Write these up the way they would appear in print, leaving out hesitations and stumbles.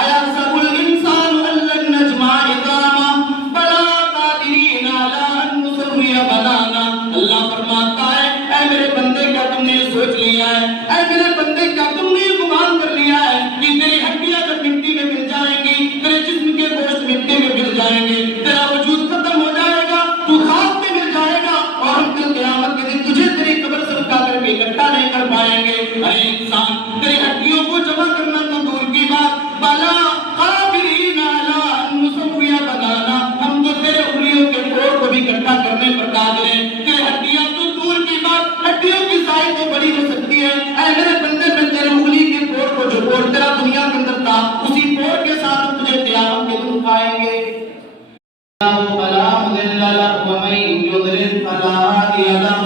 أيحسب الإنسان أن لن نجمع عظامه بلى قادرين على أن نسوي بنانا. اللہ فرماتا ہے اے میرے بندے کیا تم نے سوچ لیا ہے، اے میرے بندے کیا تم نے گمان کر لیا ہے کہ تیری ہڈیاں جب مٹی میں مل جائیں گی، تیرے جسم کے گوشت مٹی میں مل جائیں گے، تیرا وجود ختم ہو جائے گا، تو خاک میں مل جائے گا، اور ہم کل قیامت کے دن تجھے تیری قبر سے اٹھا کر کے اکٹھا نہیں کر پائیں گے. اے انسان، تیری ہڈیوں کو جمع کرنا تو دور کی بات، بلا قادرین علی ان نسوی بنانا، ہم تو تیرے انگلیوں کے پور کو بھی اکٹھا کرنے پر قادر ہیں. تیرے ہڈیاں تو دور کی بات، ہڈیوں کی سائز تو بڑی ہو سکتی ہے. اے میرے بندے، میں تیرے انگلی کے پور کو جو پور تیرا دنیا کے اندر تھا، اسی پور کے ساتھ تجھے قیامت کے دن اٹھائیں گے. فلا مضل له ومن يضلل فلا هادي له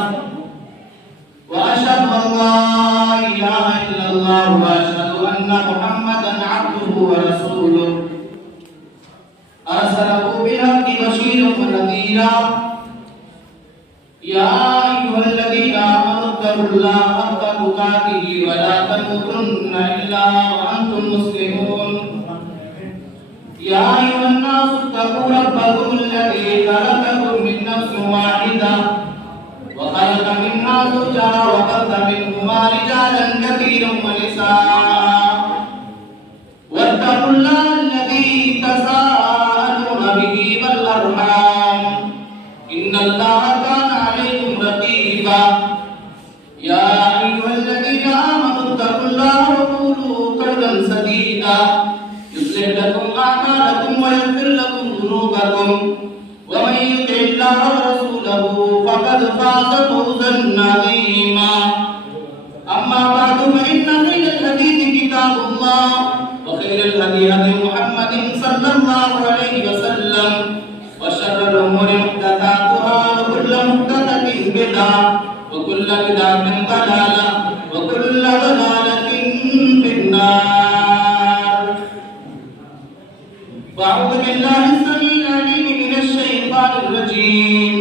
واشهد ان لا اله الا الله واشهد ان محمدا عبده ورسوله ارسله بالحق بشيرا ونذيرا يا ايها الذين امنوا اتقوا الله حق تقاته ولا تموتن الا وانتم مسلمون. يا أيها الناس اتقوا ربكم الذي خلقكم من نفس واحدة وخلق منها زوجها وبث منهما رجالا كثيرا ونساء واتقوا الله الذي تساءلون به والأرحام إن الله كان عليكم رقيبا. يا أيها الذين آمنوا اتقوا الله وقولوا قولا سديدا يصلح لكم أعمالكم ويغفر لكم ذنوبكم ومن يطع الله ورسوله فقد فاز فوزا عظيما. أما بعد فإن خير الحديث كتاب الله وخير الهدي هدي محمد صلى الله عليه وسلم وشر الأمور محدثاتها وكل محدثة بدعة وكل بدعة ضلالة وكل ضلالة في النار. وأعوذ بالله السميع العليم من الشيطان الرجيم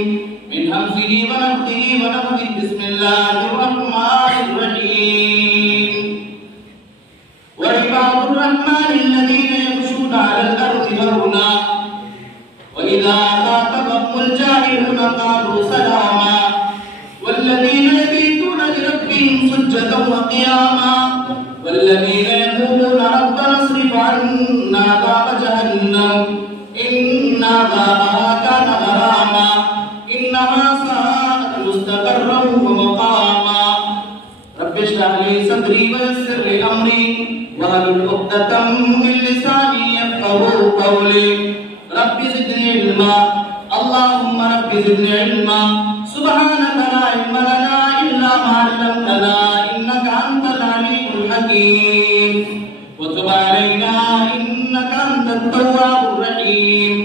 من همزه ونفخه ونفثه. بسم الله الرحمن الرحيم. وعباد الرحمن الذين يمشون على الأرض هونا وإذا خاطبهم الجاهلون قالوا سلاما والذين يبيتون لربهم سجدا وقياما والذين يقولون ربنا اصرف عنا عذاب جهنم إن عذابها كان غراما إنها ساءت مستقرا ومقاما. رب اشرح لي صدري ويسر لي أمري واحلل عقدة من لساني يفقهوا قولي. رب زدني علما اللهم رب زدني علما سبحانك لا علم لنا إلا ما علمتنا إنك أنت العليم الحكيم وتب علينا إنك أنت التواب الرحيم.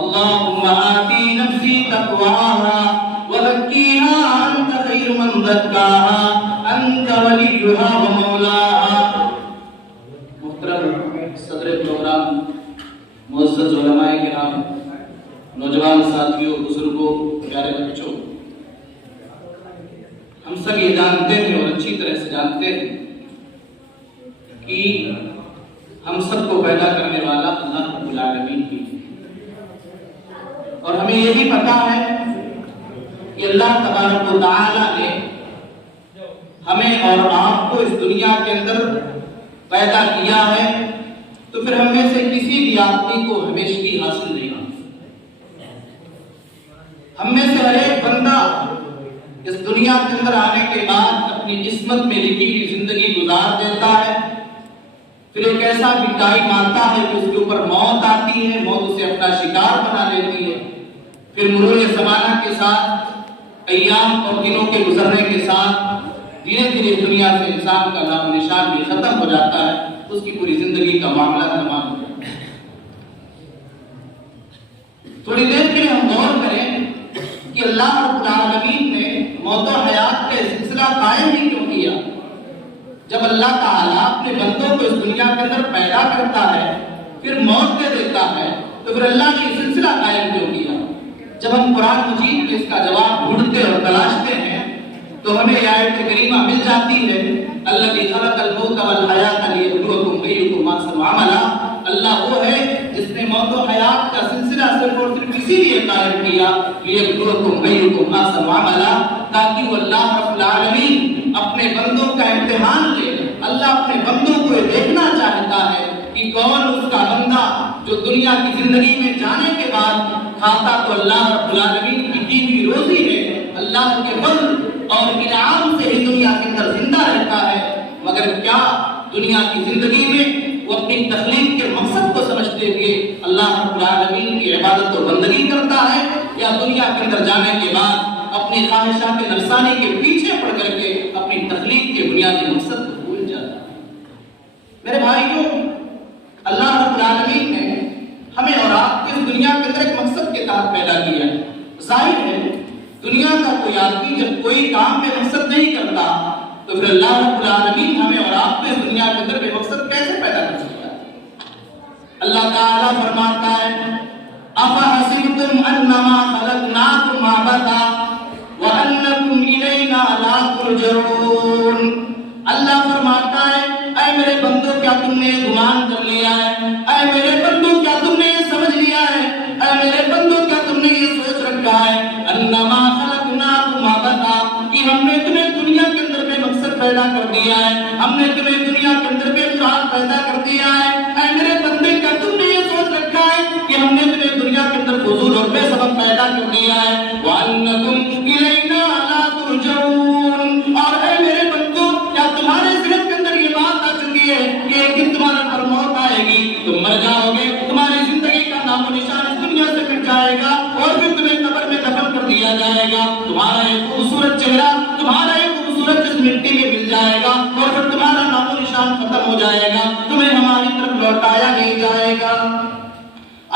اللهم آتي نفسي تقواها وزكيها أنت خير من زكاها أنت وليها ومولاها. محترم صدر پروگرام، معزز علماء کرام، نوجوان ساتھیوں، بزرگوں، پیارے بچوں، ہم سب یہ جانتے ہیں اور اچھی طرح سے جانتے ہیں کہ ہم سب کو پیدا کرنے والا اللہ رب العالمین ہی ہے، اور ہمیں یہ بھی پتا ہے کہ اللہ تبارک و تعالی نے ہمیں اور آپ کو اس دنیا کے اندر پیدا کیا ہے، تو پھر ہم میں سے کسی بھی آدمی کو ہمیشگی حاصل نہیں ہوتی. ہم میں سے ہر ایک بندہ اس دنیا کے اندر آنے کے بعد اپنی قسمت میں لکھی ہوئی زندگی گزار دیتا ہے. پھر ایک ایسا بھی ٹائم آتا ہے کہ اس کے اوپر موت آتی ہے، موت اسے اپنا شکار بنا لیتی ہے. پھر مرور زمانہ کے ساتھ، ایام اور دنوں کے گزرنے کے ساتھ دھیرے دھیرے دنیا سے انسان کا نام و نشان بھی ختم ہو جاتا ہے، اس کی پوری زندگی کا معاملہ تمام ہو جاتا ہے. تھوڑی دیر کے لیے ہم غور کریں کہ اللہ رب العالمین نے موت و حیات کا سلسلہ قائم ہی کیوں کیا؟ جب اللہ تعالیٰ اپنے بندوں کو اس دنیا کے اندر پیدا کرتا ہے، پھر موت دے دیتا ہے، تو پھر اللہ نے یہ سلسلہ قائم کیوں کیا؟ جب ہم قرآن مجید میں اس کا جواب ڈھونڈتے اور تلاشتے ہیں تو ہمیں یہ آیت کریمہ مل جاتی ہے، الذی خلق الموت والحیات لیبلوکم ایکم احسن عملا. اللہ وہ ہے جس نے موت و حیات کا سلسلہ صرف اور صرف اسی لیے قائم کیا لیبلوکم ایکم احسن عملا، تاکہ وہ اللہ رب العالمین اپنے بندوں کا امتحان لے۔ اللہ اپنے بندوں کو دیکھنا چاہتا ہے کہ کون اس کا بندہ جو دنیا کی زندگی میں جانے کے بعد کھاتا تو اللہ رب العالمین کی دی ہوئی روزی ہے، اللہ کے فضل اور انعام سے ہی دنیا کے اندر زندہ رہتا ہے، مگر کیا دنیا کی زندگی میں وہ اپنی تخلیق کے مقصد کو سمجھتے ہوئے اللہ رب العالمین کی عبادت و بندگی کرتا ہے، یا دنیا کے اندر جانے کے بعد اپنی خواہشات نفسانی کے پیچھے پڑ کر کے اپنی تخلیق کے بنیادی مقصد کو بھول جاتا ہے؟ میرے بھائیوں، اللہ رب العالمین نے ہمیں اور آپ کو اس دنیا کے اندر ایک مقصد کے تحت پیدا کیا ہے۔ ظاہر ہے دنیا کا کوئی آدمی جب کوئی کام بے مقصد نہیں کرتا تو پھر اللہ رب العالمین ہمیں اور آپ کو اس دنیا کے اندر بے مقصد کیسے پیدا کر سکتا ہے؟ اللہ تعالیٰ فرماتا ہے أَفَحَسِبْتُمْ أَنَّمَا خَلَقْنَاكُمْ عَبَثًا وَأَنَّكُمْ إِلَيْنَا لَا تُرْجَعُونَ۔ اللہ فرماتا ہے اے میرے بندوں کیا تم نے گمان کر لیا ہے، اے میرے بندوں کیا تم نے یہ سمجھ لیا ہے، اے میرے بندوں کیا تم نے یہ سوچ رکھا ہے انما خلقناکم عبثا، کہ ہم نے تمہیں دنیا کے اندر بے مقصد پیدا کر دیا ہے، ہم نے تمہیں دنیا کے اندر بے مراد پیدا کر دیا ہے۔ اے میرے بندے کیا تم نے یہ سوچ رکھا ہے کہ ہم نے تمہیں دنیا کے اندر فضول اور بے سبب پیدا کر دیا ہے، وَأَنَّكُمْ إِلَيْنَا لَا تُرْجَعُونَ، اور اے میرے بندوں کیا تمہارے ذہن کے اندر یہ بات آ چکی ہے کہ ایک دن تمہارے پر موت آئے گی، تم مر جاؤ گے، تمہاری زندگی کا نام و نشان اس دنیا سے مٹ جائے گا اور پھر تمہیں قبر میں دفن کر دیا جائے گا، تمہارا ایک خوبصورت چہرہ، تمہارا ایک خوبصورت جسم مٹی میں مل جائے گا اور پھر تمہارا نام و نشان ختم ہو جائے گا، تمہیں ہماری طرف لوٹایا نہیں جائے گا۔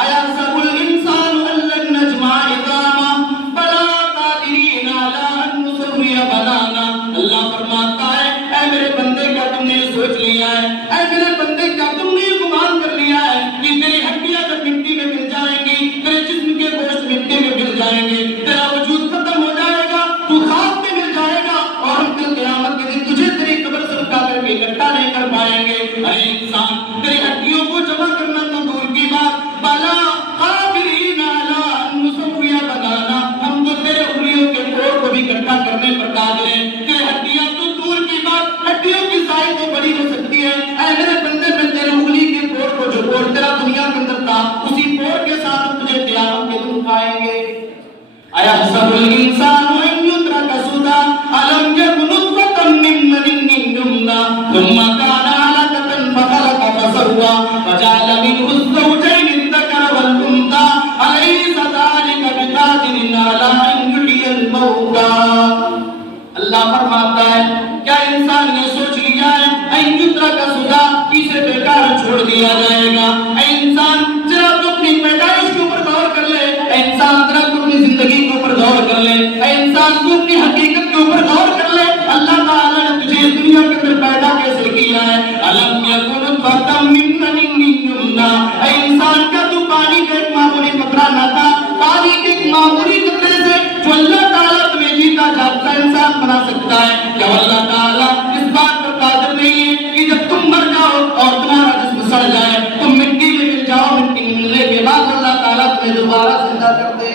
أَيَحْسَبُ الْإِنسَانُ أَن لَّن نَّجْمَعَ عِظَامَهُ بَلَىٰ قَادِرِينَ عَلَىٰ أَن نُّسَوِّيَ بَنَانَهُ۔ اللہ فرماتا ہے اے میرے بندے کیا تم نے سوچ لیا ہے، اے میرے بندے کیا تم نے گمان کر لیا ہے کہ تیری ہڈیاں جب مٹی میں مل جائیں گی، تیرے جسم کے گوشت مٹی میں مل جائیں گے، تیرا وجود ختم ہو جائے گا، تو خاک میں مل جائے گا اور ہم کل قیامت کے دن تجھے تیری قبر سے اٹھا کر کے اکٹھا نہیں کر پائیں گے۔ ارے انسان، تیری ہڈیوں کو جمع کرنا تو دور کی بات، بلا قادرین علی ان نسوی بنانا، ہم تو تیرے انگلیوں کے توڑ کو بھی اکٹھا کرنے پر قادر ہیں، تیرے ہڈیاں تو دور کی بات، ہڈیوں کی سائز تو بڑی ہو سکتی ہے، اے میرے بندے میں تیرے انگلی کے توڑ کو جو توڑ تیرا دنیا کے اندر تھا اسی توڑ کے ساتھ تجھے قیامت کے دن اٹھائیں گے۔ أَيَحْسَبُ الْإِنسَانُ أَن يُتْرَكَ سُدًى أَلَمْ يَكُ نُطْفَةً مِّن مَّنٍّ يُمْنَىٰ ثُمَّ كَانَ عَلَقَةً فَخَلَقَ فَسَوَّىٰ فَجَعَلَ مِنْهُ الزَّوْجَيْنِ الذَّكَرَ وَالْأُنثَىٰ أَلَيْسَ ذَٰلِكَ بِقَادِرٍ عَلَىٰ أَن يُحْيِيَ الْمَوْتَىٰ۔ اللہ فرماتا ہے کیا انسان نے سوچ لیا ہے اَن يُتْرَكَ سُدًى، اسے بیکار چھوڑ دیا جائے گا؟ اے انسان ذرا تو اپنی پیدائش کے اوپر غور کر لے، اے انسان ذرا تو اپنی زندگی کے اوپر غور کر لے، اے انسان تو اپنی حقیقت کے اوپر غور کر لے، اللہ تعالیٰ نے تجھے اس دنیا کے اندر پیدا کیسے کیا ہے؟ أَلَمْ يَكُن نُطْفَةً مِّن مَّنٍّ يُمْنَىٰ، اے انسان کیا تو پانی کا ایک معمولی قطرہ نہ تھا؟ پانی کے ایک معمولی قطرے سے جو اللہ تعالیٰ تمہیں جیتا جاگتا انسان بنا سکتا ہے، کیا اللہ تعالیٰ اس بات پر قادر نہیں ہے کہ جب تم مر جاؤ اور تمہارا جسم سڑ جائے، تم مٹی میں مل جاؤ، مٹی میں ملنے کے بعد اللہ تعالیٰ تمہیں دوبارہ زندہ کر دے؟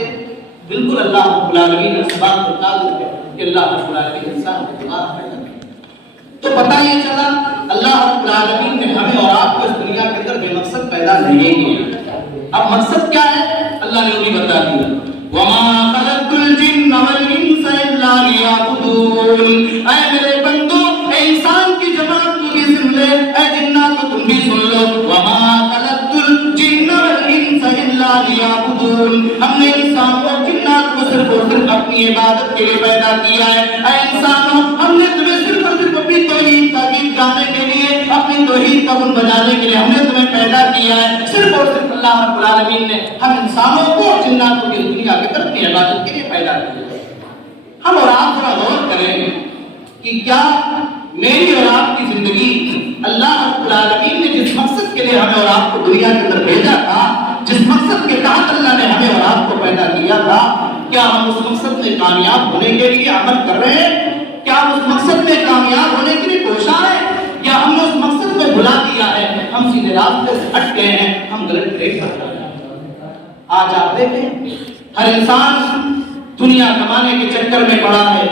بالکل اللہ رب العالمین اس بات پر قادر ہے کہ اللہ رب العالمین انسان کو دوبارہ پیدا کرے۔ تو پتہ یہ چلا اللہ رب العالمین نے ہمیں اور آپ کو اس دنیا کے اندر بے مقصد پیدا نہیں کیا۔ اب مقصد کیا ہے اللہ نے وہ بھی بتا دیا، وَمَا خَلَقْتُ الْجِنَّ وَالْإِنسَ إِلَّا لِيَعْبُدُونِ۔ اے میرے بندو، اے انسان کی جماعت تو بھی سن لے، اے جنات تو تم بھی سن لو، وَمَا خَلَقْتُ الْجِنَّ وَالْإِنسَ إِلَّا لِيَعْبُدُونِ۔ ہم نے انسان اور جنات کو صرف اور صرف اپنی عبادت کے لیے پیدا کیا ہے۔ اے انسانوں، ہم نے تمہیں صرف اور صرف اپنی توحید کا گیت گانے کے لیے، اپنی توحید کا دھن بجانے کے لیے ہم نے تمہیں پیدا کیا ہے۔ صرف اور صرف اللہ رب العالمین نے ہم انسانوں کو اور جناتوں کی دنیا کے طرف اپنی عبادت کے لیے پیدا کیا ہے۔ ہم اور آپ ذرا غور کریں کہ کیا میری اور آپ کی زندگی اللہ رب العالمین نے جس مقصد کے لیے ہمیں اور آپ کو دنیا کے اندر بھیجا تھا، جس مقصد کے تحت اللہ نے ہمیں اور آپ کو پیدا کیا تھا، کیا ہم اس مقصد میں کامیاب ہونے کے لیے عمل کر رہے ہیں؟ کیا ہم اس مقصد میں کامیاب ہونے کے لیے کوشاں ہیں؟ یا ہم نے اس مقصد کو بھلا دیا ہے، ہم سیدھے راستے سے ہٹ گئے ہیں، ہم غلط ٹریک پر جا رہے ہیں۔ آج آپ دیکھیں ہر انسان دنیا کمانے کے چکر میں پڑا ہے،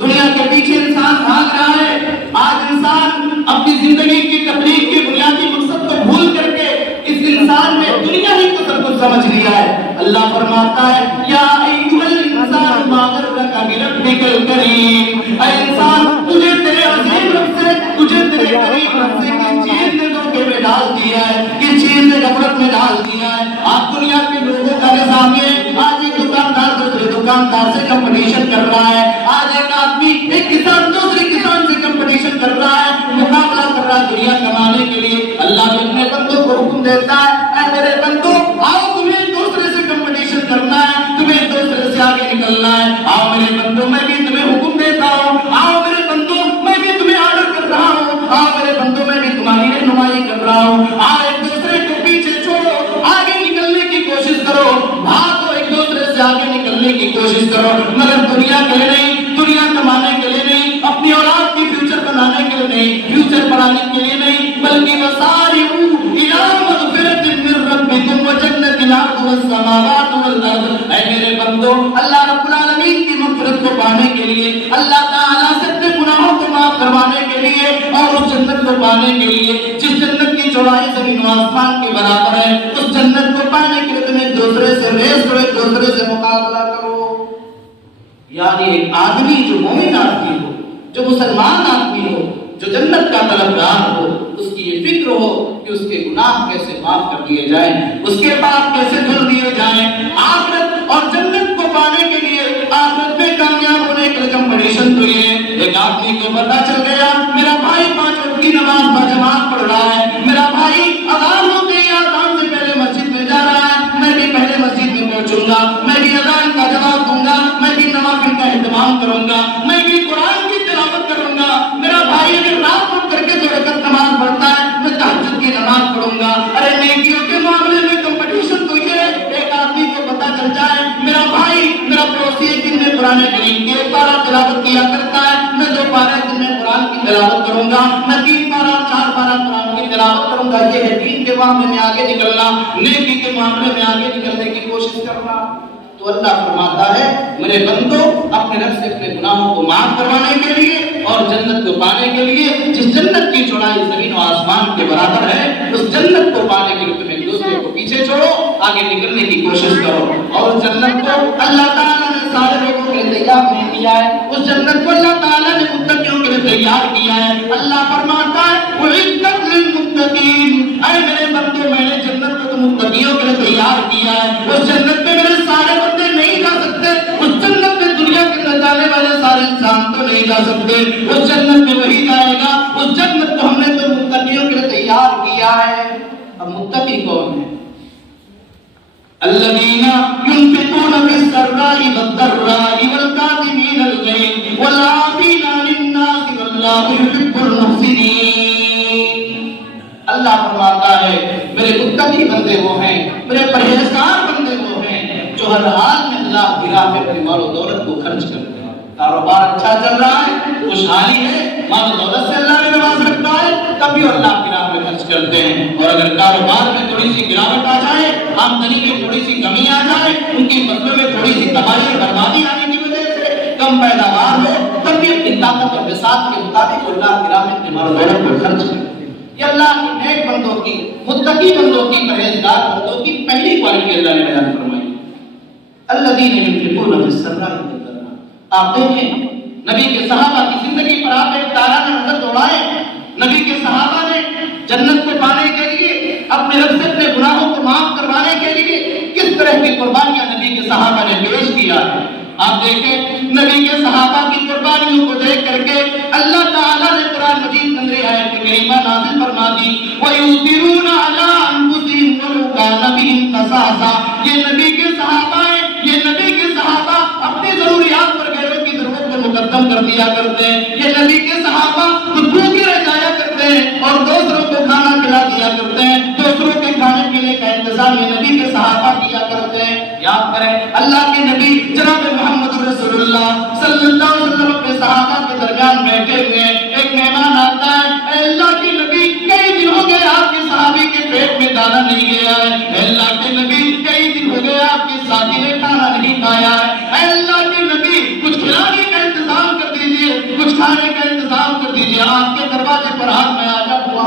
دنیا کے پیچھے انسان بھاگ رہا ہے۔ آج انسان اپنی زندگی کی تبلیغ کے بنیادی مقصد کو بھول کر کے اس انسان نے دنیا ہی کو سب کچھ سمجھ لیا ہے۔ اللہ فرماتا ہے یا ایھا الانسان ما غرک بربک الکریم، اے انسان تجھے تیرے عظیم رب سے، تجھے تیرے کریم رب سے کس چیز نے دھوکے میں ڈال دیا ہے، کس چیز نے غفلت میں ڈال دیا ہے۔ آج دنیا کے لوگوں کا نظام یہ، آج ایک دکاندار دوسرے دکاندار سے کمپٹیشن کر رہا ہے، آج ایک آدمی ایک کسان دوسرے کسان سے کمپٹیشن کر رہا ہے، مقابلہ کر رہا ہے دنیا کمانے کے لیے۔ اللہ بھی اپنے بندوں کو حکم دیتا ہے اے میرے بندو آؤ تمہیں ایک دوسرے سے کمپٹیشن کرنا ہے، تمہیں ایک دوسرے سے آگے نکلنا ہے۔ آؤ میرے بندو میں بھی تمہیں حکم دیتا ہوں، آؤ میرے بندو میں بھی تمہیں آرڈر کر رہا ہوں، آؤ میرے بندو میں بھی تمہاری رہنمائی کر رہا ہوں۔ آؤ ایک دوسرے کو پیچھے چھوڑو، آگے نکلنے کی کوشش کرو، بھاگو ایک دوسرے سے آگے نکلنے کی کوشش کرو، مگر دنیا کے لیے نہیں، دنیا کمانے کے لیے نہیں، اپنی اولاد کی فیوچر بنانے کے لیے نہیں، فیوچر بنانے کے لیے نہیں، بلکہ وسارعوا الی مغفرۃ من ربکم وجنۃ عرضها السماوات والارض۔ اے میرے بندو اللہ رب العالمین کی مغفرت کو پانے کے لیے، اللہ تعالیٰ سے اپنے گناہوں کو معاف کروانے کے لیے اور اس جنت کو پانے کے لیے جس جنت کی چوڑائی زمین و آسمان کے برابر ہے، اس جنت کو پانے کے لیے تم ایک دوسرے سے ریس کرو، ایک دوسرے سے مقابلہ کرو۔ یعنی ایک آدمی جو مومن آدمی ہو، جو مسلمان آدمی ہو، جو جنت کا طلبگار ہو، اس کی یہ فکر ہو کہ اس کے گناہ کیسے معاف کر دیے جائیں، اس کے پاپ کیسے دھل دیے جائیں۔ آخرت اور جنت کو پانے کے لیے، آخرت میں کامیاب ہونے کے لیے کمپٹیشن تو یہ ایک آدمی کو پتہ چل گیا میرا بھائی 5 وقت کی نماز باجماعت پڑھ رہا ہے، میرا بھائی اذان ہوتے ہی اذان سے پہلے مسجد میں جا رہا ہے، میں بھی پہلے مسجد میں پہنچوں گا، میں بھی اذان کا جواب دوں گا، میں بھی نوافل کا اہتمام کروں گا، میں بھی قرآن کی تلاوت کروں گا۔ میرا بھائی اگر رات کو کر کے 2 رکعت نماز پڑھتا ہے، میں تہجد کی نماز پڑھوں گا۔ ارے نیکیوں کے معاملے میں کمپٹیشن تو یہ ایک آدمی کو پتہ چل جائے میرا بھائی، میرا پڑوسی ایک دن میں قرآن کریم کی 1 پارہ تلاوت کیا کرتا ہے، میں 2 پارہ دن میں قرآن کی تلاوت کروں گا، میں 3 پارہ 4 پارہ قرآن کی تلاوت کروں گا۔ یہ ہے دین کے معاملے میں آگے نکلنا، نیکی کے معاملے میں آگے نکلنے کی کوشش کرنا۔ تو اللہ فرماتا ہے میرے بندو اپنے رب سے اپنے گناہوں کو معاف کروانے کے لیے اور جنت کو پانے کے لیے جس جنت کی چوڑائی زمین و آسمان کے برابر ہے، اس جنت کو پانے کے لیے تم ایک دوسرے کو پیچھے چھوڑو، آگے نکلنے کی کوشش کرو۔ اور اس جنت کو اللہ تعالیٰ نے سارے لوگوں کے لیے تیار نہیں کیا ہے، اس جنت کو اللہ تعالیٰ نے متقیوں کے لیے تیار کیا ہے۔ اللہ فرماتا ہے اعدت للمتقین، اے میرے بندو میں نے جنت کو متقیوں کے لیے تیار کیا ہے۔ اس جنت میں میرے سارے بندے نہیں جا سکتے، اس جنت میں دنیا کے اندر جانے والے سارے انسان تو نہیں جا سکتے، اس جنت میں وہی جائے گا۔ اس جنت کو ہم نے تو متقیوں کے لیے تیار کیا ہے۔ اب متقی کون ہے؟ الذین ينفقون في السراء والضراء والكاظمین الغیظ والعافین عن الناس واللہ يحب المحسنین۔ اللہ فرماتا ہے میرے متقی بندے وہ ہیں، میرے پرہیزگار بندے وہ ہیں جو ہر حال میں اللہ کی راہ میں اپنی مال و دولت کو خرچ کرتے ہیں۔ کاروبار اچھا چل رہا ہے، خوشحالی ہے، مال و دولت سے اللہ نے نواز رکھا ہے، تب بھی اللہ کی راہ میں خرچ کرتے ہیں۔ اور اگر کاروبار میں تھوڑی سی گراوٹ آ جائے، آمدنی میں تھوڑی سی کمی آ جائے، ان کی فصلوں میں تھوڑی سی تباہی اور بربادی آنے کی وجہ سے کم پیداوار ہو، تب بھی اپنی طاقت اور وسعت کے مطابق اللہ کی راہ میں اپنی مال و دولت کو خرچ کرتے ہیں۔ یہ اللہ کی نیک بندوں کی، متقی بندوں کی، پرہیزگار بندوں کی پہلی کوالٹی اللہ نے بیان فرمائی۔ الذین ينفقون في السراء والضراء۔ آپ دیکھیں نبی کے صحابہ کی زندگی پر آپ ایک تارا نے نظر دوڑائے۔ نبی کے صحابہ نے جنت کو پانے کے لیے، اپنے رب سے اپنے گناہوں کو معاف کروانے کے لیے کس طرح کی قربانیاں نبی کے صحابہ نے پیش کیا ہے۔ آپ دیکھیں نبی کے صحابہ کی قربانیوں کو دیکھ کر کے اللہ تعالیٰ نے قرآن مجید میں اندر آیت کریمہ نازل فرما دی، وَيُؤْثِرُونَ عَلَىٰ أَنفُسِهِمْ وَلَوْ كَانَ بِهِمْ خَصَاصَةٌ۔ یہ نبی کے صحابہ ہیں، یہ نبی کے صحابہ اپنی ضروریات پر غیروں کی ضرورت کو مقدم کر دیا کرتے ہیں۔ یہ نبی کے صحابہ خود بھوکے رہ جایا کرتے ہیں اور دوسروں کو کھانا کھلا دیا کرتے ہیں، دوسروں کے کھانے پینے کا انتظام یہ نبی کے صحابہ کیا کرتے ہیں۔ یاد کریں اللہ کے نبی جناب محمد رسول اللہ صلی اللہ علیہ وسلم اپنے صحابہ کے درمیان بیٹھے ہوئے ہیں، ایک مہمان آتا ہے، اے اللہ کے کھانا نہیں گیا ہے. اے اللہ کے نبی کئی دن ہو گئے آپ کے ساتھی نے کھانا نہیں کھایا ہے. اے اللہ کے نبی کچھ کھلانے کا انتظام کر دیجئے, کچھ کھانے کا انتظام کر دیجئے. آپ کے دروازے پر ہاتھ میں آجا ہوا.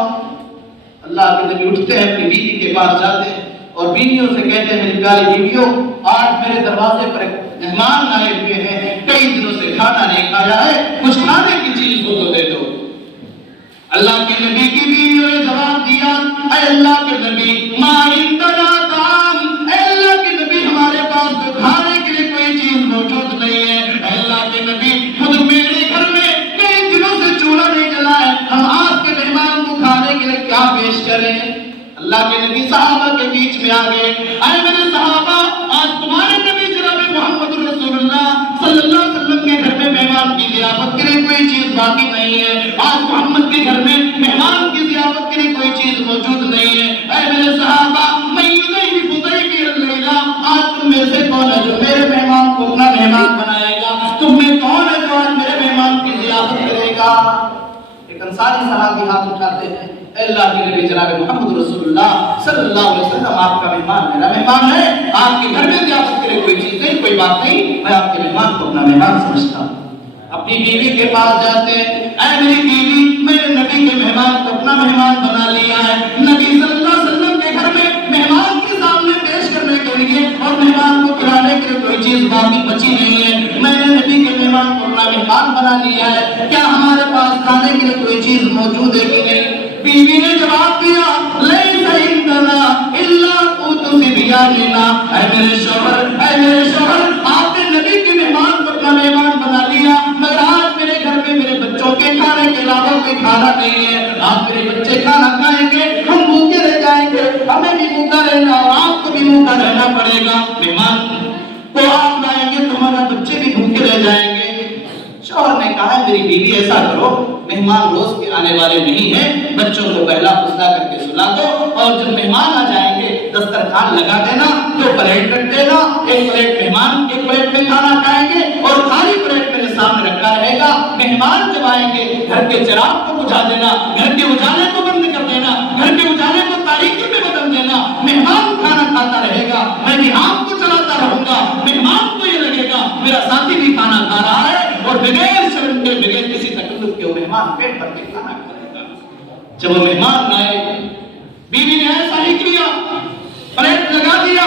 اللہ کے نبی اٹھتے ہیں, اپنی بیوی کے پاس جاتے ہیں اور بیویوں سے کہتے ہیں میری پیاری بیویوں, آج میرے دروازے پر مہمان آئے ہوئے ہیں, کئی دنوں سے کھانا نہیں کھایا ہے, کچھ کھانے کی چیز کو تو دے دو. اللہ کے نبی کی بیویوں نے جواب دیا, اے اللہ کے نبی ما عندنا طعام, اے اللہ کے نبی ہمارے پاس تو کھانے کے لیے کوئی چیز موجود نہیں ہے. اے اللہ کے نبی خود میرے گھر میں کئی دنوں سے چولہا نہیں جلا ہے, ہم آپ کے مہمان کو کھانے کے لیے کیا پیش کریں. اللہ کے نبی صحابہ کے بیچ میں آ گئے, اے میرے صحابہ آج تمہارے نبی جناب محمد رسول اللہ صلی اللہ علیہ وسلم کے گھر میں مہمان کی ضیافت کے لیے کوئی چیز باقی نہیں ہے. آج محمد کے گھر میں مہمان کی ضیافت کے لیے کوئی چیز موجود نہیں ہے. اے میرے صحابہ میں یوں فضائی کی اللہ, آج تم میں سے کون ہے جو میرے مہمان کو اپنا مہمان بنائے گا, تم میں کون ہے جو آج میرے مہمان کی ضیافت کرے گا. ایک انصاری صحابی ہاتھ اٹھاتے ہیں, اے اللہ کے نبی جناب محمد رسول اللہ صلی اللہ علیہ وسلم آپ کا مہمان میرا مہمان ہے, آپ کے گھر میں ضیافت کے لیے کوئی چیز نہیں, کوئی بات نہیں, میں آپ کے مہمان کو اپنا مہمان سمجھتا ہوں. اپنی بیوی کے پاس جاتے ہیں, اے میری بیوی میرے نبی کے مہمان کو اپنا مہمان بنا لیا ہے. نبی صلی اللہ علیہ وسلم کے گھر میں مہمان کے سامنے پیش کرنے کے لیے اور مہمان کو کھلانے کے لیے کوئی چیز باقی بچی نہیں ہے. میں نے نبی کے مہمان کو اپنا مہمان بنا لیا ہے, کیا ہمارے پاس کھانے کے لیے کوئی چیز موجود ہے کہ نہیں. بیوی نے جواب دیا, لیس عندنا الا قوت صبیاننا, اے میرے شوہر آپ نے نبی کے مہمان کو اپنا مہمان بنا لیا, مگر آج میرے گھر میں میرے بچوں کے کھانے کے علاوہ کوئی کھانا نہیں ہے. آپ میرے بچے کھانا کھائیں گے, ہم بھوکے رہ جائیں گے, ہمیں بھی بھوکا رہنا اور آپ کو بھی بھوکا رہنا پڑے گا. مہمان کو آپ لائیں گے تو ہمارے بچے بھی بھوکے رہ جائیں گے. شوہر نے کہا میری بیوی ایسا کرو, مہمان روز کے آنے والے نہیں ہیں, بچوں کو پہلا فضلہ کر کے سلا دو اور جب مہمان آ جائیں گے دسترخوان لگا دینا, تو پلیٹ رکھ دینا, ایک پلیٹ مہمان ایک پلیٹ میں کھانا کھائیں گے اور خالی پلیٹ میرے سامنے رکھا رہے گا. مہمان جب آئیں گے گھر کے چراغ کو بجھا دینا, گھر کے اجالے کو بند کر دینا, گھر کے اجالے کو تاریکی میں بدل دینا. مہمان کھانا کھاتا رہے گا, میں بھی آپ کو چلاتا رہوں گا. مہمان کو یہ لگے گا میرا ساتھی بھی کھانا کھا رہا ہے اور بغیر شرم کے بغیر کسی تکلف کے وہ مہمان پیٹ بھر کے کھانا کھائے گا. جب وہ مہمان آئے, بیوی نے ایسا ہی کیا, پلیٹ لگا دیا,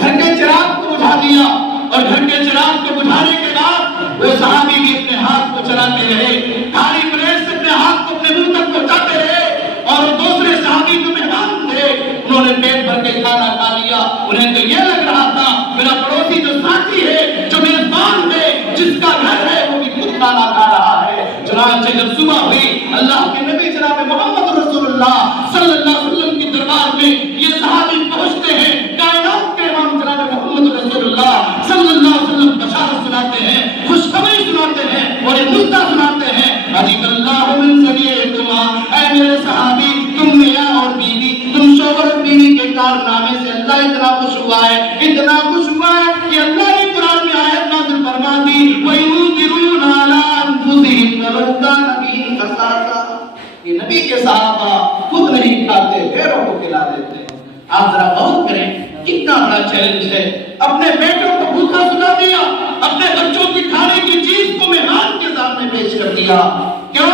گھر کے چراغ کو بجھا دیا اور گھر کے چراغ کو بجھانے کے بعد وہ صحابی بھی اپنے ہاتھ کو چلاتے رہے, خالی پلیٹ سے اپنے ہاتھ کو اپنے منہ تک پہنچاتے رہے اور دوسرے صحابی جو مہمان تھے انہوں نے پیٹ بھر کے کھانا کھا لیا. انہیں تو یہ لگ رہا تھا میرا پڑوسی جو ساتھی ہے, جو میزبان ہے, جس کا گھر ہے وہ بھی خود کھانا کھا رہا ہے. چنانچہ جب صبح ہوئی, اللہ کے نبی جناب محمد رسول اللہ صلی اللہ علیہ وسلم کی دربار میں یہ صحابی پہنچتے ہیں, کائنات کے امام جناب محمد رسول اللہ صلی اللہ علیہ وسلم بشارت سناتے ہیں, خوشخبری سناتے ہیں اور یہ نکتہ سناتے ہیں, عجیب اللہ من سبیعکما, اے میرے صحابی تم میاں اور بیوی, تم شوہر اور بیوی کے کارنامے سے اللہ اتنا خوش ہوا ہے, اتنا خوش ہوا ہے کہ اللہ نے قرآن میں آیت نازل فرما دی, وَيُؤْثِرُونَ عَلَىٰ أَنفُسِهِمْ وَلَوْ كَانَ بِهِمْ خَصَاصَةٌ. یہ نبی کے صحابہ خود نہیں کھاتے, غیروں کو کھلا دیتے. آپ ذرا غور کریں کتنا بڑا چیلنج ہے. اپنے بیٹوں کو بھوکا سلا دیا, اپنے بچوں کی کھانے کی چیز کو مہمان کے سامنے پیش کر دیا. کیوں؟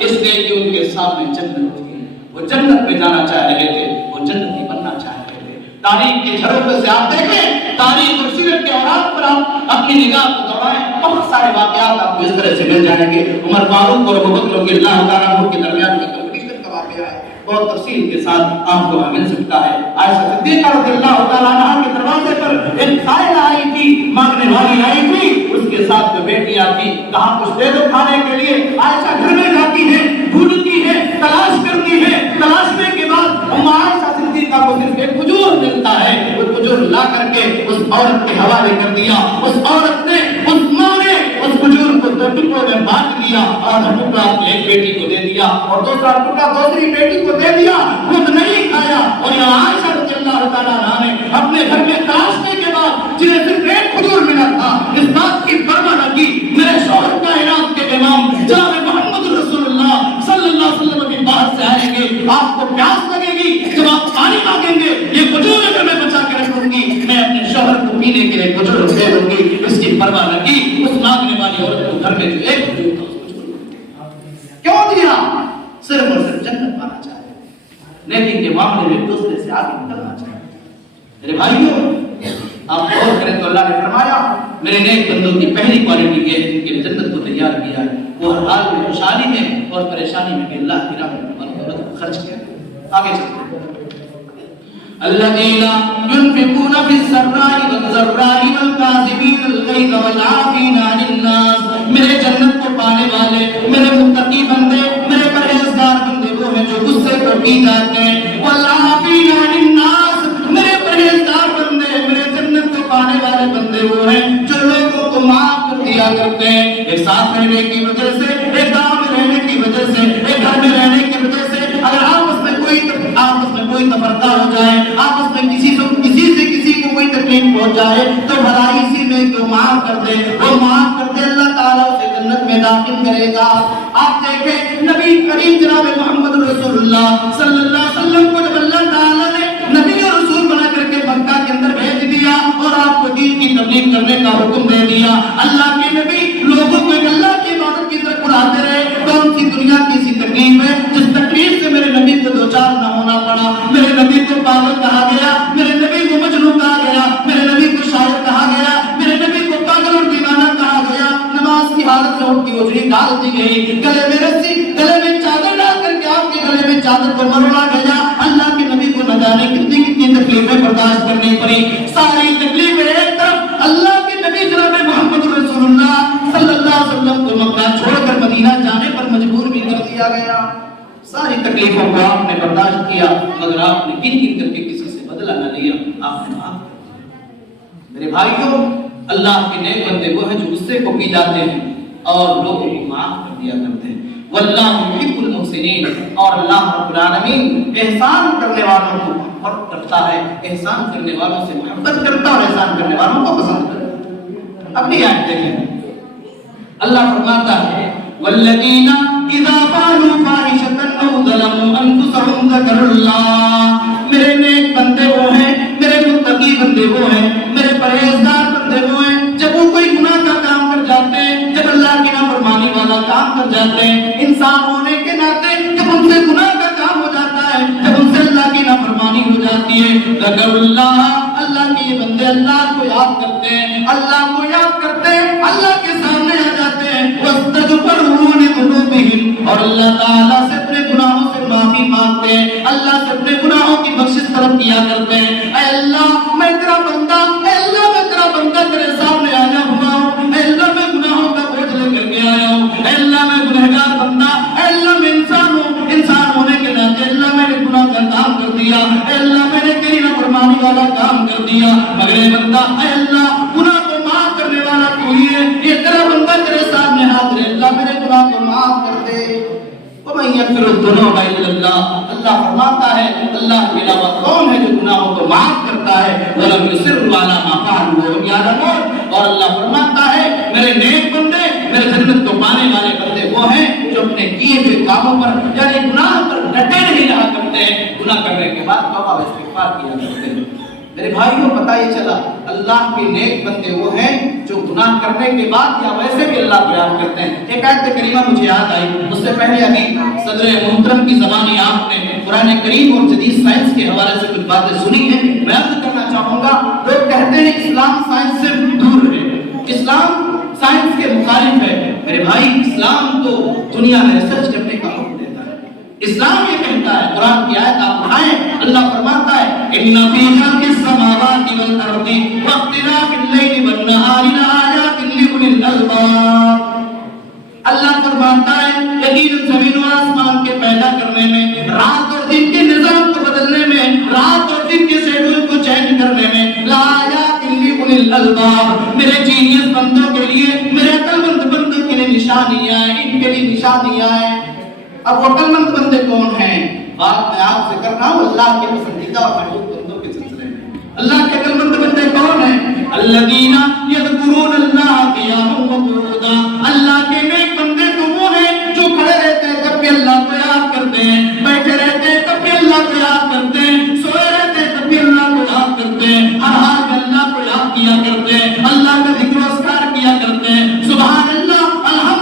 اس لیے کہ ان کے سامنے جنت تھی, وہ جنت میں جانا چاہ رہے تھے, وہ جنتی بننا چاہ رہے تھے. تاریخ کے جھروکے سے آپ دیکھیں, تاریخ اور سیرت کے اوراق پر آپ اپنی نگاہ کو دوڑائیں, بہت سارے واقعات آپ کو اس طرح سے مل جائیں گے. عمر فاروق اور ابو بکر رضی اللہ تعالیٰ عنہ کے درمیان کا کمپٹیشن کا واقعہ ہے, بہت تفصیل کے ساتھ آپ کو مل سکتا ہے. عائشہ صدیقہ رضی اللہ تعالیٰ عنہ کے دروازے پر ایک سائلہ آئی تھی, مانگنے والی آئی تھی, اس کے ساتھ جو بیٹیاں تھی, کہاں کچھ دے دو کھانے کے لیے. عائشہ گھر میں جاتی ہے, ڈھونڈتی ہے, تلاش کرتی ہے, تلاشنے کے بعد عائشہ صدیقہ کو صرف ایک کھجور ملتا ہے, وہ کھجور لا کر کے اس عورت کے حوالے کر دیا. اس عورت نے, اس ماں نے اس کھجور کو دو ٹکڑوں میں بانٹ دیا, اور ٹکڑا ایک بیٹی کو دے دیا اور دوسرا ٹکڑا دوسری بیٹی کو دے دیا, خود نہیں کھایا. اور یہ عائشہ رضی اللہ تعالیٰ عنہا نے اپنے گھر میں تلاشنے کے بعد جنہیں صرف ایک کھجور ملا تھا, اس بات کی پرواہ نہ کی, میرے شوہر کائنات کے امام جناب محمد رسول اللہ صلی اللہ علیہ وسلم بھی باہر سے آئیں گے, آپ کو پیاس لگے گی, جب آپ پانی مانگیں میں جو ایک وجود تھا اس کو کیوں دیا؟ صرف اور صرف جنت پانا چاہے، لیکن کے معاملے میں دوسرے سے آگے نکلنا چاہے۔ میرے بھائیوں آپ غور کریں تو اللہ نے فرمایا میرے نیک بندوں کی پہلی کوالٹی یہ ہے جن کے لیے جنت کو تیار کیا ہے، وہ ہر حال میں خوشحالی میں اور پریشانی میں بھی اللہ کی راہ میں دولت کو خرچ کیا۔ آگے چلتے ہیں، الذین ينفقون في السراء والضراء والكاظمین الغیظ والعافین عن الناس۔ میرے جنت کو پانے والے، میرے متقی بندے، میرے پرہیزگار بندے وہ ہیں جو غصے کو پی جاتے ہیں، والعافین عن الناس، میرے پرہیزگار بندے، میرے جنت کو پانے والے بندے وہ ہیں جو لوگوں کو معاف کر دیا کرتے ہیں، ایک ساتھ رہنے کی وجہ سے، ایک گاؤں میں رہنے کی وجہ سے، ایک گھر میں رہنے کی وجہ سے اگر آپس میں کوئی تفرقہ ہو جائے، آپس میں کسی سے کسی کو کوئی تکلیف پہنچ جائے تو بھلائی اسی میں جو معاف کر دے، وہ معاف کر دے، اللہ تعالیٰ اسے جنت میں داخل کرے گا۔ آپ دیکھیں نبی کریم جناب محمد رسول اللہ صلی اللہ علیہ وسلم کو جب اللہ تعالیٰ نے نبی اور رسول بنا کر کے مکہ کے اندر بھیج دیا اور آپ کو دین کی تبلیغ کرنے کا حکم دے دیا، اللہ کے نبی لوگوں کو ایک اللہ کی عبادت کی طرف بلاتے رہے۔ کون سی دنیا کی سی تکلیف ہے جس تکلیف سے میرے نبی کو دوچار نہ ہونا پڑا؟ میرے نبی کو پاگل کہا گیا، میرے نبی کو مجنون کہا گیا، میرے نبی کو شاعر کہا گیا، میرے نبی کو پاگل اور دیوانہ کہا گیا، نماز کی حالت میں ان کی اجڑی ڈال دی گئی، گلے میں رسی، گلے میں چادر ڈال کر کے آپ کے گلے میں چادر کو مروڑا گیا۔ اللہ کے نبی کو نہ جانے کتنی کتنی تکلیفیں برداشت کرنی پڑی، ساری تکلیفیں ایک طرف، اللہ کے نبی جناب محمد رسول اللہ صلی اللہ علیہ وسلم کو مکہ چھوڑ کر مدینہ جانے پر مجبور بھی کر دیا گیا۔ ساری تکلیفوں کو آپ نے برداشت کیا، مگر آپ نے گن گن کر کے کسی سے بدلہ نہ لیا، آپ نے معاف کیا۔ میرے بھائیوں، اللہ کے نیک بندے وہ ہیں جو غصے کو پی جاتے ہیں اور لوگوں کو معاف کر دیا کرتے ہیں۔ واللہ یحب المحسنین، اور اللہ رب العالمین احسان کرنے والوں کو محبت کرتا ہے، احسان کرنے والوں سے محبت کرتا ہے اور احسان کرنے والوں کو پسند کرتا ہے۔ اپنی آیت دیکھیں، اللہ فرماتا ہے والذین اذا فعلوا فاحشۃ او ظلموا انفسهم ذکروا اللہ۔ میرے نیک بندے وہ ہیں، میرے متقی بندے وہ ہیں، میرے پرہیزگار بندے وہ ہیں، جب وہ کوئی گناہ کا کام کر جاتے ہیں، جب اللہ کی نافرمانی والا کام کر جاتے ہیں، انسان ہونے کے ناطے جب ان سے گناہ کا کام ہو جاتا ہے، جب ان سے اللہ کی نافرمانی ہو جاتی ہے، ذکروا اللہ، اللہ کے یہ بندے اللہ کو یاد کرتے ہیں، اللہ کو یاد کرتے ہیں، اللہ کے سامنے آ جاتے ہیں، واستغفروا لذنوبہم، اور اللہ تعالیٰ سے اپنے گناہوں سے معافی مانگتے ہیں، اللہ سے اپنے گناہوں کی بخشش طلب کیا کرتے ہیں۔ اے اللہ میں تیرا بندہ، اے اللہ میں تیرا بندہ تیرے سامنے آیا ہوا ہوں، اے اللہ میں گناہوں کا بوجھ لے کر کے آیا ہوں، اے اللہ میں گنہگار بندہ، اے اللہ میں انسان ہوں، انسان ہونے کے ناطے اللہ میں نے گناہ کا کام کر دیا، اے اللہ میں نے تیری نافرمانی والا کام کر دیا، مگر اے بندہ، اے اللہ گناہ کو معاف کرنے والا تو ہی ہے، یہ تیرا بندہ تیرے سامنے حاضر ہے، اللہ میرے گناہ کو معاف کر دے۔ وَمَن يَغْفِرُ الذُّنُوبَ إِلَّا اللَّهُ، اللہ فرماتا ہے اللہ کے علاوہ کون ہے جو گناہوں کو معاف کرتا ہے، وَلَمْ يُصِرُّوا عَلَىٰ مَا فَعَلُوا وَهُمْ يَعْلَمُونَ، اور اللہ فرماتا ہے میرے نیک بندے، میرے جنت کو پانے والے بندے وہ ہیں جو اپنے کیے ہوئے کاموں پر یعنی گناہ پر ڈٹے نہیں رہا کرتے ہیں، گناہ کرنے کے بعد توبہ و استغفار کیا کرتے ہیں۔ میرے بھائیوں پتہ یہ چلا اللہ کے نیک بندے وہ ہیں جو گناہ کرنے کے بعد یا ویسے بھی اللہ کو یاد کرتے ہیں۔ ایک آیت کریمہ مجھے یاد آئی، اس سے پہلے ابھی صدر محترم کی زبانی آپ نے قرآن کریم اور جدید سائنس کے حوالے سے کچھ باتیں سنی ہیں، میں عرض کرنا چاہوں گا۔ لوگ کہتے ہیں اسلام سائنس سے دور ہے، اسلام سائنس کے مخالف ہے۔ میرے بھائی اسلام تو دنیا میں ریسرچ کرنے کا حکم دیتا ہے، اسلام یہ کہتا ہے، قرآن کی آیت آپ پڑھائیں، اللہ فرماتا ہے ان فی خلق السماوات والارض واختلاف الليل والنهار لآیات لأولی الالباب۔ اللہ فرماتا ہے یقیناً زمین و آسمان کے پیدا کرنے میں، رات اور دن کے نظام کو بدلنے میں، رات اور دن کے شیڈول کو چینج کرنے میں لآیات لأولی الالباب، میرے جینیس بندوں کے لیے، میرے عقل مند بندوں کے لیے نشانیاں ہیں، ان کے لیے نشانیاں ہیں۔ اب وہ عقل مند بندے کون ہیں؟ بات میں آپ سے کر رہا ہوں اللہ کے پسندیدہ اور محبوب بندوں کے سلسلے میں۔ اللہ کے عقل مند بندے کون ہیں؟ الذین یذکرون اللہ قیاما وقعودا، اللہ کے نیک بندے تو وہ ہیں جو کھڑے رہتے ہیں تب بھی اللہ کو یاد کرتے ہیں، بیٹھے رہتے ہیں تب بھی اللہ کو یاد کرتے ہیں، سوئے رہتے ہیں تب بھی اللہ کو یاد کرتے ہیں، ہر حال میں اللہ کو یاد کیا کرتے ہیں، اللہ کا ذکر و اذکار کیا کرتے ہیں، سبحان اللہ، الحمد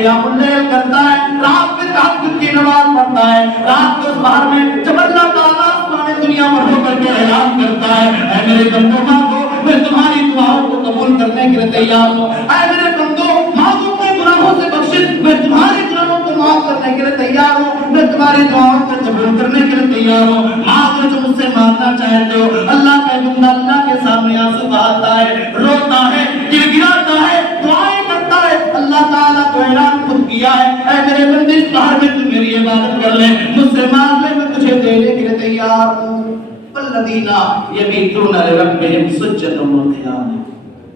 قیام اللیل کرتا ہے, رات میں تہجد کی نماز پڑھتا ہے, رات کے اس پہر میں جب اللہ تعالیٰ آسمان دنیا پر ہو کر کے اعلان کرتا ہے اے میرے بندوں مانگو میں تمہاری دعاؤں کو قبول کرنے کے لیے تیار ہوں, اے میرے بندوں مانگو اپنے گناہوں سے بخشش میں تمہارے گناہوں کو معاف کرنے کے لیے تیار ہوں, میں تمہاری دعاؤں کو قبول کرنے کے لیے تیار ہوں. مانگو جو مجھ سے مانگنا چاہتے ہو. اللہ کا بندہ اللہ کے سامنے آنسو بہاتا ہے, روتا ہے, گڑگڑاتا ہے, دعائیں کرتا ہے. اللہ تعالیٰ کو اعلان خود کیا ہے اے میرے بندے اس پہاڑ میں تو میری عبادت کر لے, مجھ سے مانگ لے, میں تجھے دینے کے لیے تیار ہوں. والذین یبیتون لربہم سجدا وقیاما,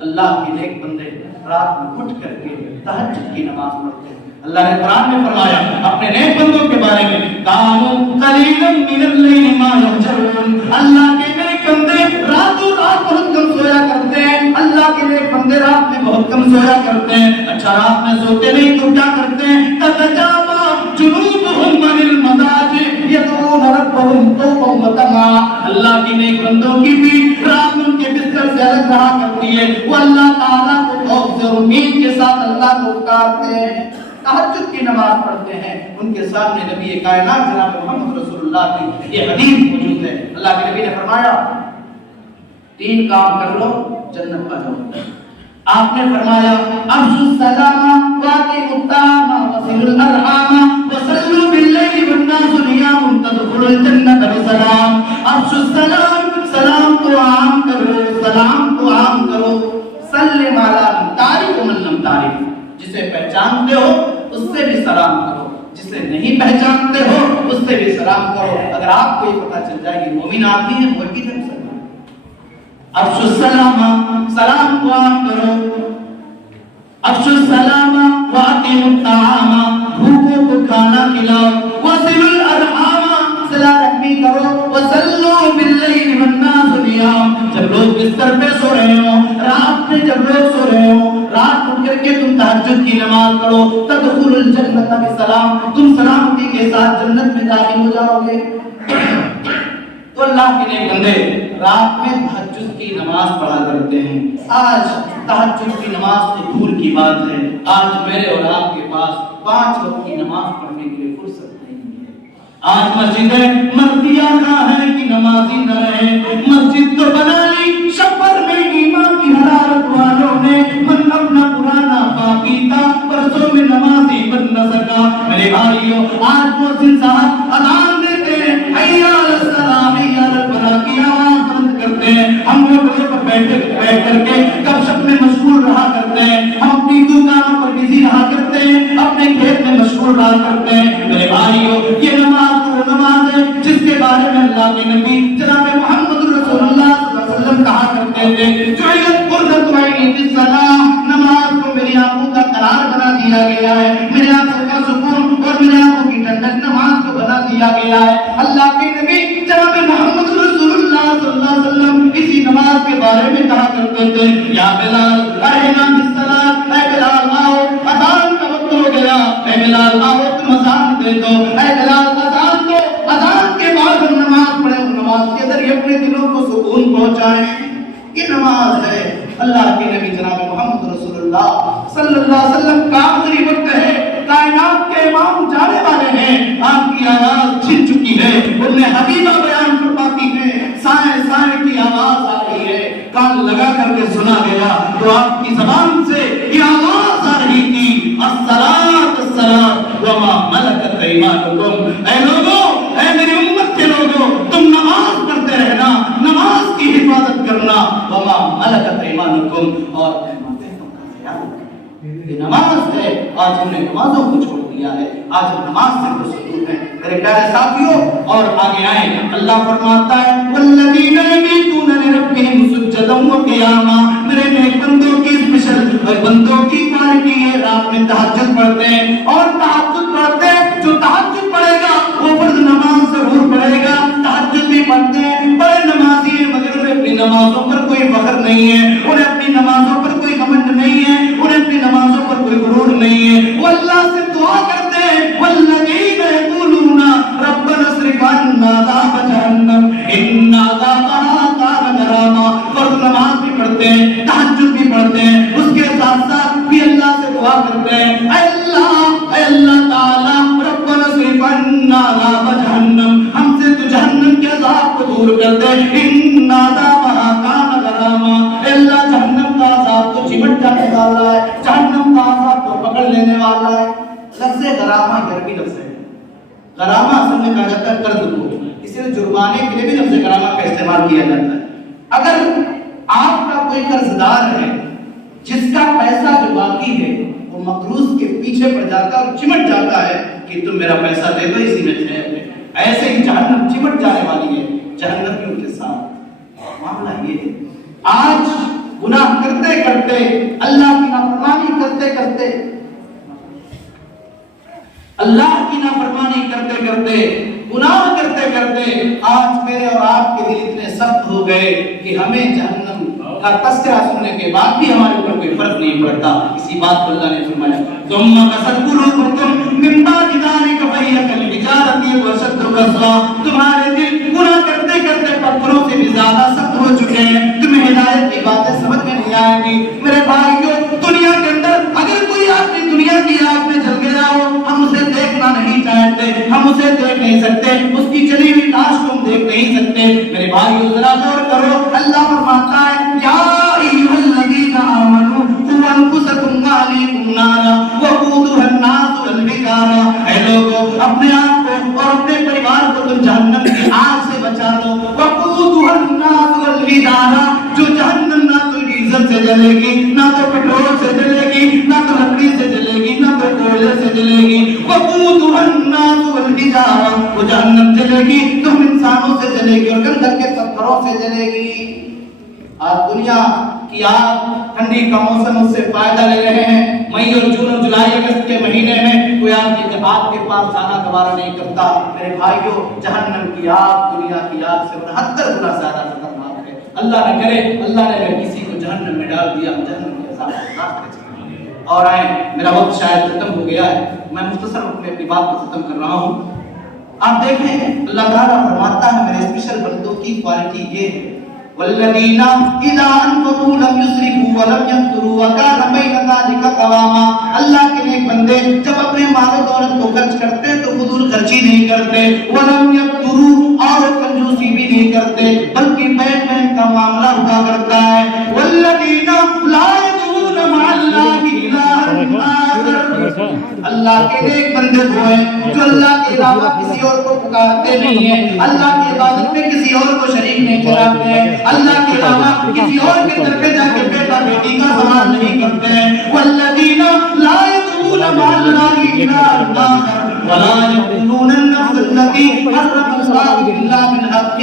اللہ کے نیک بندے رات میں اٹھ کر کے تہجد کی نماز پڑھتے ہیں. اللہ نے قرآن میں فرمایا اپنے نیک بندوں کے بارے میں کانوا قلیلا من اللیل ما یہجعون, اللہ کے نیک بندے راتوں رات بہت کم سویا کرتے ہیں. اللہ کے نیک بندے رات میں بہت کم سویا کرتے ہیں. اچھا رات میں سوتے نہیں تو کیا کرتے ہیں؟ تتجافى جنوبهم عن المضاجع يدعون ربهم خوفا وطمعا, اللہ کے نیک بندوں کی بھی رات ان کے بستر سے الگ رہا کرتی ہے, وہ اللہ تعالیٰ کو خوف سے امید کے ساتھ اللہ کو پکارتے ہیں, تہجد کی نماز پڑھتے ہیں. ان کے سامنے نبی کائنات جناب محمد رسول اللہ کی یہ حدیث موجود ہے. اللہ کے نبی نے فرمایا 3 کام کر لو جنت پا جاؤ. آپ نے فرمایا افشوا السلام واقیموا الطعام وصلوا الارحام وصلوا باللیل والناس نیام تدخلوا الجنۃ بسلام. افشوا السلام, سلام کو عام کرو, سلام کو عام کرو. سلم علی من تعرف ومن لم تعرف, جسے پہچانتے ہو اس سے بھی سلام کرو, جسے نہیں پہچانتے ہو اس سے بھی سلام کرو. اگر آپ کو یہ پتہ چل جائے کہ مومن آدمی ہے وہ بھی مسلمان. افشوا السلام, سلام کو عام کرو. افشوا السلام واقیموا الطعام, بھوکوں کو کھانا کھلاؤ. وصلوا الارحام, صلہ رحمی کرو. وصلوا باللیل والناس نیام, جب لوگ بستر پہ سو رہے ہوں, رات میں جب لوگ سو رہے ہوں, رات اٹھ کر کے تم تہجد کی نماز پڑھو. تدخلوا الجنۃ بسلام, تم سلامتی کے ساتھ جنت میں داخل ہو جاؤ گے. تو اللہ کے نیک بندے رات میں تہجد کی نماز پڑھا کرتے ہیں. آج تہجد کی نماز تو دور کی بات ہے, آج میرے اور آپ کے پاس 5 وقت کی نماز پڑھنے کے لیے فرصت نہیں ہے. آج مسجدیں مرضیہ نہ ہے کہ نمازی نہ رہے. مسجد تو بنا لی شبر میں ایمان کی حرارت والوں نے, من اپنا پرانا باقی تھا پرسوں میں نمازی بن نہ سکا. میرے بھائیوں آج مؤذن صاحب اذان دیتے ہیں حی علی الصلاۃ حی علی الفلاح کی آواز بند کرتے ہیں. ہم روڈوں پر بیٹھ کر کے گپ شپ میں مشغول رہا کرتے ہیں, ہم اپنی دکانوں پر بزی رہا کرتے ہیں, اپنے کھیت میں مشغول رہا کرتے ہیں. میرے بھائیوں یہ نماز وہ نماز ہے جس کے بارے میں اللہ کے نبی جناب محمد رسول اللہ صلی اللہ علیہ وسلم کہا کرتے تھے جعلت قرۃ عینی فی الصلاۃ, نماز کو میری آنکھوں کا قرار بنا دیا گیا ہے, میری آنکھوں کا سکون اور میری آنکھوں کی ٹھنڈک نماز کو بنا دیا گیا ہے. اللہ کے نبی جناب محمد رسول اللہ صلی اللہ علیہ وسلم اسی نماز کے بارے میں کہا کرتے تھے یا بلال ارحنا بالصلاۃ, اے بلال آؤ اذان کا وقت ہو گیا, اے بلال آؤ تم اذان دے دو, اے بلال اذان دو. اذان کے بعد ہم نماز پڑھیں, نماز کے ذریعے اپنے دلوں کو سکون پہنچائیں. یہ نماز ہے. اللہ کے نبی جناب محمد رسول اللہ صلی اللہ علیہ وسلم کا آخری وقت ہے, کائنات کے امام جانے والے ہیں, آپ کی آواز چھن چکی ہے, انہیں حبیبہ بیان فرماتی ہے, سائے سائے کی آواز آ رہی ہے, کان لگا کر کے سنا گیا تو آپ کی زبان سے یہ آواز آ رہی تھی الصلاۃ الصلاۃ وما ملکت ایمانکم. اے لوگوں, اے میری امت کے لوگوں, تم نماز پڑھتے رہنا, نماز کی حفاظت کرنا. وما ملکت ایمانکم, اور یہ نماز ہے. آج ہم نے نمازوں کو چھوڑ دیا ہے, آج ہم نماز سے مصروف ہیں. میرے پیارے ساتھیوں اور آگے آئیں, اللہ فرماتا ہے والذین یبیتون لربہم سجدا وقیاما, میرے نیک بندوں کی اسپیشل بندوں کی کوالٹی ہے رات میں تہجد پڑھتے ہیں. اور تہجد پڑھتے ہیں, جو تہجد پڑھے گا وہ فرض نماز ضرور پڑھے گا. تہجد بھی پڑھتے ہیں, بڑے نمازی ہیں, مگر انہیں اپنی نمازوں پر کوئی فخر نہیں ہے, انہیں اپنی نمازوں پر کوئی گھمنڈ نہیں ہے, انہیں اپنی نمازوں پر کوئی غرور نہیں ہے. وہ اللہ سے دعا کرتے ہیں والذین یقولون ربنا اصرف عنا عذاب جہنم ان عذابها کان غراما. فرض نماز بھی پڑھتے ہیں, تہجد بھی پڑھتے ہیں, اس کے ساتھ ساتھ بھی اللہ سے دعا کرتے ہیں اے اللہ کوئی قرض دار ہے جس کا پیسہ جو باقی ہے وہ مقروض کے پیچھے پڑ جاتا ہے اور چمٹ جاتا ہے کہ تم میرا پیسہ دے دو اسی میں ہے، ایسے ہی جہنم چمٹ جانے والی ہے جہنمیوں کے ساتھ۔ معاملہ یہ ہے آج گناہ کرتے کرتے، اللہ کی نافرمانی کرتے کرتے، اللہ کی نافرمانی کرتے کرتے، گناہ کرتے کرتے آج میرے اور آپ کے دل اتنے سخت ہو گئے کہ ہمیں جہنم کا تذکرہ سننے کے بعد بھی ہمارے اوپر کوئی فرق نہیں پڑتا۔ اسی بات کو اللہ نے فرمایا ثم قست قلوبکم من بعد ذلک فہی کالحجارۃ او اشد قسوۃ، تمہارے دل گناہ کرتے کرتے پتھروں سے بھی زیادہ سخت ہو چکے ہیں، تمہیں ہدایت کی باتیں سمجھ میں نہیں آئیں گی۔ میرے بھائیوں، دنیا کے اندر اگر کوئی آدمی دنیا کی آگ میں جل گیا ہو، ہم اسے دیکھنا نہیں چاہتے، ہم اسے دیکھ نہیں سکتے، اس کی جلی ہوئی لاش کو ہم دیکھ نہیں سکتے۔ میرے بھائیوں ذرا غور کرو، اللہ فرماتا ہے یا ایھا الذین آمنوا قوا انفسکم واہلیکم نارا وقودھا الناس والحجارہ، اے لوگوں اپنے آپ کو اور اپنے پریوار کو تم جہنم کی آگ سے بچا لو۔ وقودھا الناس والحجارہ، جو جہنم نہ تو ڈیزل سے جلے گی، نہ تو پیٹرول سے جلے گی، نہ تو لکڑی سے جلے گی، نہ تو کوئلے سے جلے گی۔ وقودھا الناس والحجارہ، وہ جہنم جلے گی تم انسانوں سے جلے گی اور گندھک کے پتھروں سے جلے گی۔ آج دنیا کی آگ، ٹھنڈی کا موسم، اس سے فائدہ لے رہے ہیں۔ مئی اور جون اور جولائی اگست کے مہینے میں کوئی آدمی جب آگ کے پاس جانا گوارا نہیں کرتا۔ میرے بھائیوں، جہنم کی آگ دنیا کی آگ سے 69 گنا زیادہ خطرناک ہے۔ اللہ نہ کرے، اللہ نے اگر کسی کو جہنم میں ڈال دیا، جہنم کے عذاب سے برداشت کر سکتے۔ اور آئیں، میرا وقت شاید ختم ہو گیا ہے، میں مختصر اپنی بات کو ختم کر رہا ہوں۔ آپ دیکھیں اللہ تعالیٰ فرماتا ہے میرے اسپیشل بندوں کی کوالٹی یہ ہے والذین اذا انفقوا لم يسرفوا ولم يقتروا وكان بين ذلك قواما، اللہ کے نیک بندے جب اپنے مال و دولت کو خرچ کرتے ہیں تو فضول خرچی نہیں کرتے، ولم يقتروا اور کنجوسی بھی نہیں کرتے، بلکہ بین بین کا معاملہ ہوا کرتا ہے۔ والذین لا يدعون مع اللہ الہا آخر، اللہ کے نیک بندے وہ ہیں جو اللہ کے علاوہ کسی اور کو پکارتے نہیں ہیں، اللہ کی عبادت میں کسی اور کو شریک نہیں ٹھہراتے ہیں، اللہ کے علاوہ کسی اور کے در پہ جا کے بیٹا بیٹی کا سوال نہیں کرتے ہیں۔ والذین لا يدعون مع اللہ الہا آخر ولا يقتلون النفس التي حرم اللہ الا بالحق،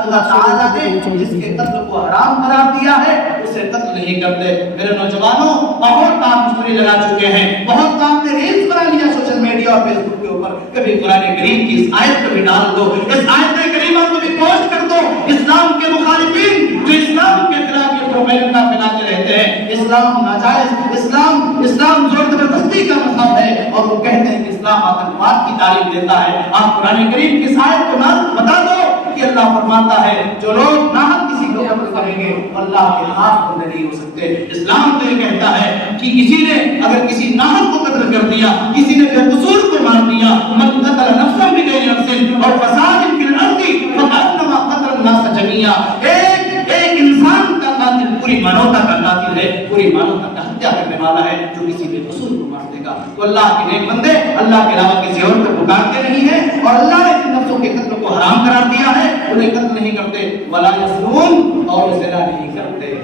اللہ تعالیٰ نے جس کے قتل کو حرام قرار دیا ہے اسے قتل نہیں کرتے۔ میرے نوجوانوں، بہت کام مشتری لگا چکے ہیں، بہت کام نے ریلز بنا لیا سوشل میڈیا اور فیس بک کے اوپر، کبھی قرآن کریم کی اس آیت کو بھی ڈال دو، اس آیت کریمہ کو بھی پوسٹ کر دو۔ اسلام کے مخالفین جو اسلام کے خلاف یہ پروپیگنڈا پھیلاتے رہتے ہیں، اسلام ناجائز، اسلام زور زبردستی کا مذہب ہے، اور وہ کہتے ہیں کہ اسلام آتنکواد کی تعلیم دیتا ہے۔ آپ قرآن کریم کی اس آیت کو نہ بتا دو کہ اللہ فرماتا ہے جو لوگ ناحق کسی کو قتل کریں گے اللہ کے ہاتھ بندے نہیں ہو سکتے۔ اسلام تو یہ کہتا ہے کہ کسی نے اگر کسی ناحق کو قتل کر دیا، کسی نے بے قصور کو مار دیا، من قتل نفسا بغیر نفس اور فساد فی الارض فکانما قتل الناس جميعا، ایک انسان کا قاتل پوری مانوتا کا قاتل ہے، پوری مانوتا کا ہتیا کرنے والا ہے جو کسی بے قصور کو مار دے گا۔ تو اللہ کے نیک بندے اللہ کے علاوہ کسی اور کو پکارتے نہیں ہیں، اور اللہ نے جن نفسوں کے قتل کو حرام قرار دیا ہے انہیں قتل نہیں کرتے، ولا یزنون اور زنا نہیں کرتے،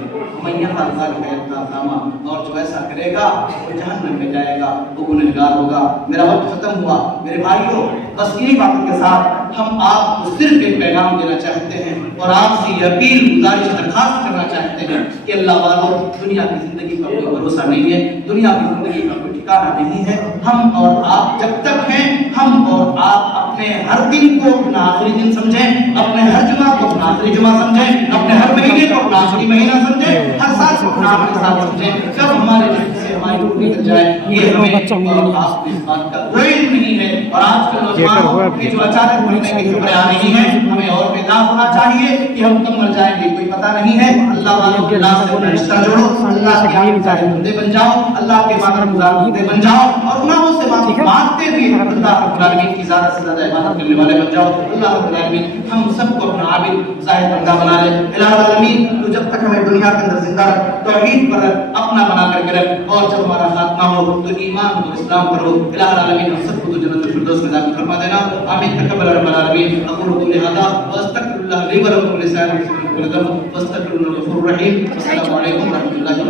من یفعل ذلک یلقا اثاما، اور جو ایسا کرے گا وہ جہنم میں جائے گا، وہ گنہگار ہوگا۔ میرا وقت ختم ہوا میرے بھائیوں، بس یہی باتوں کے ساتھ ہم آپ کو صرف ایک پیغام دینا چاہتے ہیں اور آپ سے یہ اپیل گزارش درخواست کرنا چاہتے ہیں کہ اللہ والوں، دنیا کی زندگی کا کوئی بھروسہ نہیں ہے، دنیا کی زندگی کا کوئی ٹھکانہ نہیں ہے۔ ہم اور آپ جب تک ہیں، ہم اور آپ اپنے ہر دن کو اپنا آخری دن سمجھیں، اپنے ہر جمعہ کو اپنا آخری جمعہ سمجھیں، اپنے ہر مہینے کو اپنا آخری مہینہ سمجھیں، ہر سال کو اپنا آخری سال سمجھیں۔ جب ہمارے جسم سے ہماری روح نکل جائے، یہ ہمیں اور آپ کو اس بات کا کوئی علم نہیں ہے۔ اور آج کل نوجوانوں کی جو اچانک مرنے کی خبریں آ رہی ہیں، ہمیں اور بیدار ہونا چاہیے کہ ہم کب مر جائیں گے کوئی پتہ نہیں ہے۔ اللہ والوں کے اللہ سے اپنا رشتہ جوڑو، اللہ کے بندے بن جاؤ، اللہ کے بندے بندے بن جاؤ اور گناہوں سے مانگتے ہوئے اللہ رب العالمین کی زیادہ سے زیادہ عبادت کرنے والے بن جاؤ. اللہ رب العالمین ہم سب کو اپنا عابد زاہد بندہ بنا لے. الہ العالمین تو جب تک ہمیں دنیا کے اندر زندہ رکھ, توحید پر اپنا بنا کر کے رکھ, اور جب ہمارا خاتمہ ہو تو ایمان و اسلام پر ہو. الہ العالمین ہم سب کو تو جنت الفردوس میں داخل فرما دینا. آمین. تقبل رب العالمین. اقول قولی ھذا واستغفر اللہ لی ولکم ولسائر المسلمین واستغفروہ انہ غفور رحیم. السلام علیکم ورحمۃ اللہ.